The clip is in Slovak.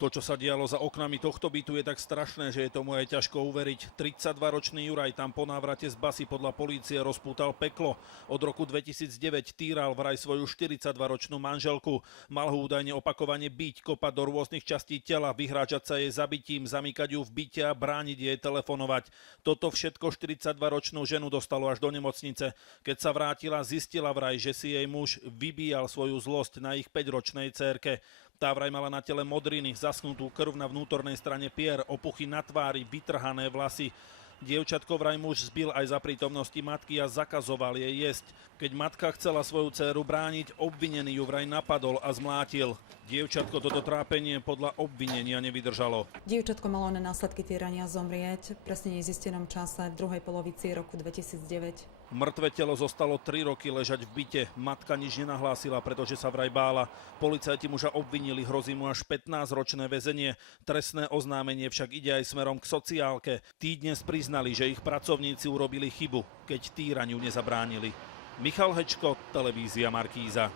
To, čo sa dialo za oknami tohto bytu, je tak strašné, že je tomu aj ťažko uveriť. 32-ročný Juraj tam po návrate z basy podľa polície rozpútal peklo. Od roku 2009 týral vraj svoju 42-ročnú manželku. Mal ho údajne opakovane biť, kopať do rôznych častí tela, vyhrážať sa jej zabitím, zamykať ju v byte a brániť jej telefonovať. Toto všetko 42-ročnú ženu dostalo až do nemocnice. Keď sa vrátila, zistila vraj, že si jej muž vybíjal svoju zlosť na ich 5-ročnej dcérke. Tá vraj mala na tele modriny, zaschnutú krv na vnútornej strane pier, opuchy na tvári, vytrhané vlasy. Dievčatko vraj muž zbil aj za prítomnosti matky a zakazoval jej jesť. Keď matka chcela svoju dcéru brániť, obvinený ju vraj napadol a zmlátil. Dievčatko toto trápenie podľa obvinenia nevydržalo. Dievčatko malo na následky týrania zomrieť v presne nezistenom čase v druhej polovici roku 2009. Mŕtve telo zostalo 3 roky ležať v byte. Matka nič nenahlásila, pretože sa vraj bála. Policajti muža obvinili, hrozí mu až 15-ročné väzenie. Trestné oznámenie však ide aj smerom k sociálke. Tí dnes priznali, že ich pracovníci urobili chybu, keď týraniu nezabránili. Michal Hečko, televízia Markíza.